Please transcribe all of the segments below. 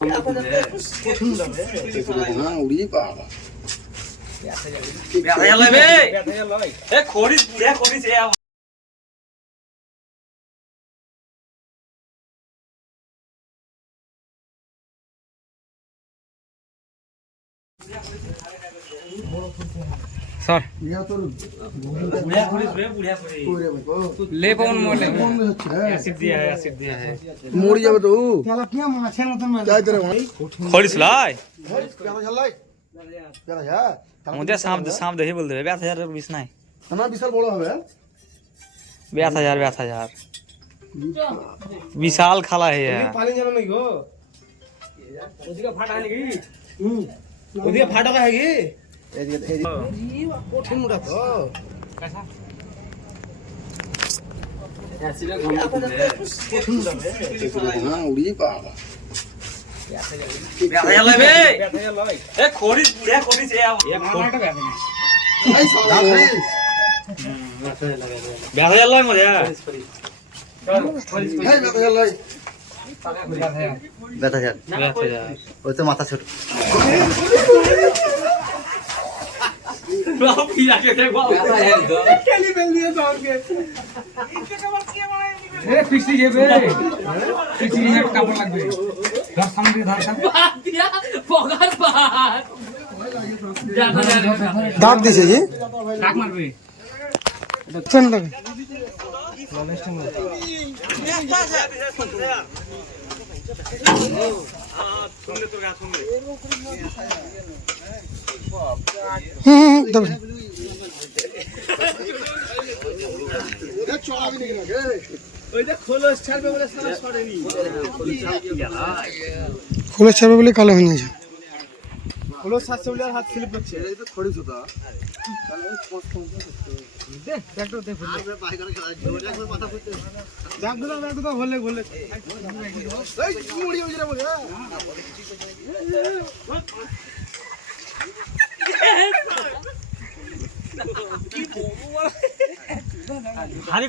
হ্যাঁ উড়ি বাবা খরিস বুড়া খরিস এ সর ইয়া তোর বুড়া খরিস রে বুড়া খরিস কইরে ভাই ও লে পবন মোলে কোন হচ্ছে হ্যাঁ অ্যাসিড দিয়া है অ্যাসিড দিয়া है মরি যাবে তো তেলা কি মাছের মতন মাছ যাই তোরে ভাই খরিস লাই কেন ঝালাই কেন যা মুঝে সাপ সাপ দেখে বলতে হবে ব্যাথ হাজার বিশ নাই না বিশাল বড় হবে হ্যাঁ? ব্যাথ হাজার ব্যাথ হাজার বিশাল খালা হে পানি জানো নাকি গো ওদিকে ফাটা হয় নাকি হুম ওদিকে ফাটা হয় কি ব্যাথ লয় মজা ব্যথা যান ওই তো মাথা ছোট। বাবু কি রাখে রে বাবু? এ পিসি যাবে পিসি যাবে কাপড় লাগবে। ধর সামনে ধর সামনে দাঁত দিছে জি ডাক মারবে। চেন লাগে ফুলের ছাড়বে বলে কালো হয়ে গেছে। এই তো খড়ি সুতা এই মরি যাবে রে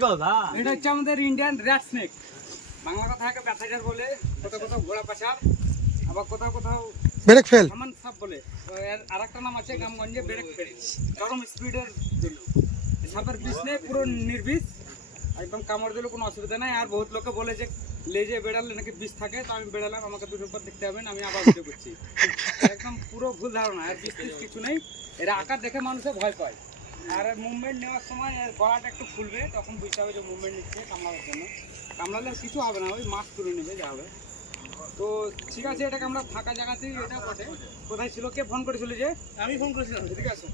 কত দা। এটা হচ্ছে আমাদের ইন্ডিয়ান র্যাট স্নেক বাংলা কথাকে ব্যথাজার বলে কোথাও কোথাও ঘোড়া পাচার আবার কোথাও কোথাও ব্রেক ফেল। সামান সাপ বলে। আরেকটা নাম আছে গ্রামগঞ্জে বেড়েক ফেরি চরম স্পিডের জন্য। সাপের বিষ নেই পুরো নির্বিষ। একদম কামড় দিলে কোনো অসুবিধা নাই। আর বহুত লোকে বলে যে লেজে বেড়ালে নাকি বিষ থাকে তো আমি বেড়ালাম আমাকে দুটোর পর দেখতে হবে না আমি আবার ভিডিও করছি একদম পুরো ভুল ধারণা আর বিষ কিছু নেই। এরা আকার দেখে মানুষে ভয় পায়। আর মুভমেন্ট নেওয়ার সময় এর গলাটা একটু ফুলবে তখন বুঝতে হবে যে মুভমেন্ট নিচ্ছে কামড়ানোর জন্য। কামড়ালে কিছু হবে না ওই মাছ তুলে নেবে যা হবে। তো ঠিক আছে এটাকে আমরা ফাঁকা জায়গাতেই এটা বটে। কোথায় ছিল? কে ফোন করেছিল যে? আমি ফোন করেছিলাম। ঠিক আছে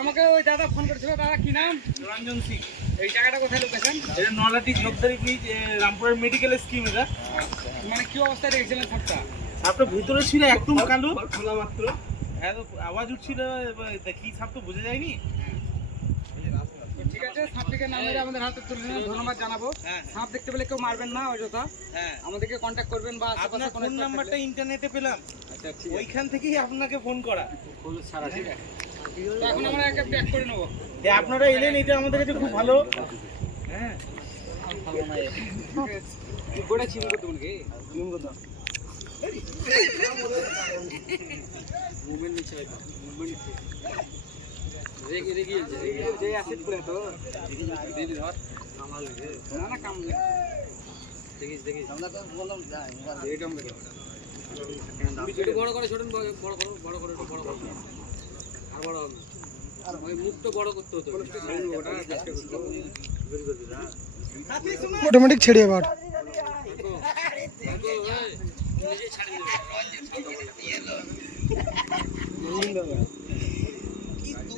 আমাকে ওই দাদা ফোন করেছিল দাদা কি নাম? রঞ্জন সিং। এই জায়গাটা কোথায় লোকেশন এটা নলাটি লোকদারি ব্রিজ রামপুরের মেডিকেল স্কিম এটা। মানে কি অবস্থায় রেখেছিলেন সবটা সাপটা ভিতরে ছিল একদম কালো। খোলা মাত্র এত আওয়াজ উঠছিল কি সাপ তো বোঝা যায়নি। ঠিক আছে সাপটিকে নাম ধরে আমাদের হাতে তুলে নিয়ে ধন্যবাদ জানাব হ্যাঁ। সাপ দেখতে পেলে কেউ মারবেন না অযথা হ্যাঁ আমাদেরকে কন্ট্যাক্ট করবেন বা আপনার ফোন নাম্বারটা ইন্টারনেটে পেলাম আচ্ছা ঠিক আছে ওইখান থেকেই আপনাকে ফোন করা তো এখন আমরা একে প্যাক করে নেব আপনারা এলেন এটা আমাদের কাছে খুব ভালো হ্যাঁ গোটা চিম করতে বলকে মুভমেন্ট নিচ্ছে ভাই মুভমেন্ট নিচ্ছে রেগে রেগে যে অ্যাসিড করে তো দিদি ধর কামাল না না কাম নেই দেখিস দেখিস আমরা তো বললাম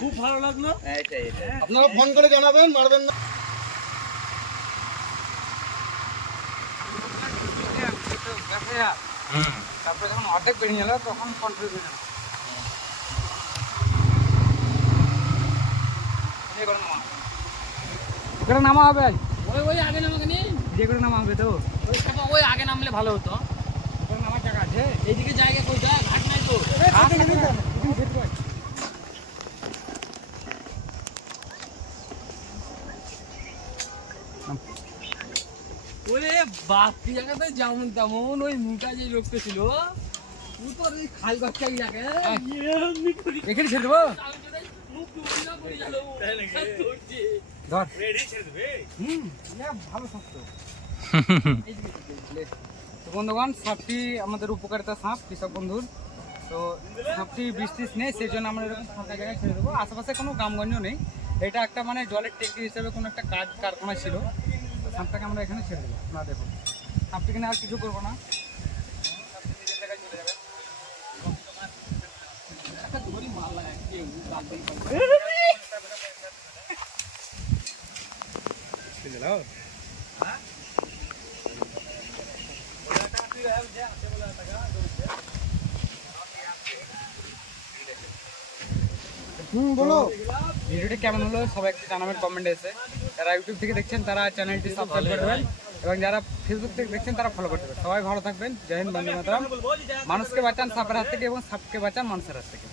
খুব ভালো লাগল আপনারা ফোন করে জানাবেন, মারবেন না। তারপরে যখন অর্ধেক বেরিয়ে গেল, তখন কন্ট্রোল হয়ে গেল এখানে নামা হবে আজ। ওই ওই আগে নামাকে নিয়ে যে করে নামা হবে তো। ওই চাপা ওই আগে নামলে ভালো হতো। এখানে নামার জায়গা আছে? এইদিকে জায়গা কোথায় ঘাট নাই তো। ওরে বাকি জায়গাতে যেমন তেমন ওই যে লোকটা ছিল ও তো আর ওই খাল এখানে ছেড়ে দেবো মুখ ডুবে না পড়ে গেল। ধর রেডি ছেড়ে হুম ভালো শক্ত। তো বন্ধুগণ সাপটি আমাদের উপকারিতা সাপ কৃষক বন্ধুর। তো সাপটি বৃষ্টিস নেই সেই জন্য আমরা এরকম ফাঁকা জায়গায় ছেড়ে দেবো। আশেপাশে কোনো গ্রামগঞ্জ নেই। এটা একটা মানে জলের ট্যাঙ্কি হিসেবে কোনো একটা কাজ কারখানা ছিল। তো সাপটাকে আমরা এখানে ছেড়ে দেবো। না দেখুন সাপটিকে আর কিছু করব না। চলে যাবে হুম বলো। ভিডিওটি কেমন হলো সবাই একটু জানাবেন কমেন্টে এসে। যারা ইউটিউব থেকে দেখছেন তারা চ্যানেলটি সাবস্ক্রাইব করে দেবেন এবং যারা ফেসবুক থেকে দেখছেন তারা ফলো করতে সবাই ভালো থাকবেন। জয় হিন্দ বন্দে মাতরম। মানুষকে বাঁচান সাপের হাত থেকে এবং সাপকে বাঁচান মানুষের হাত থেকে।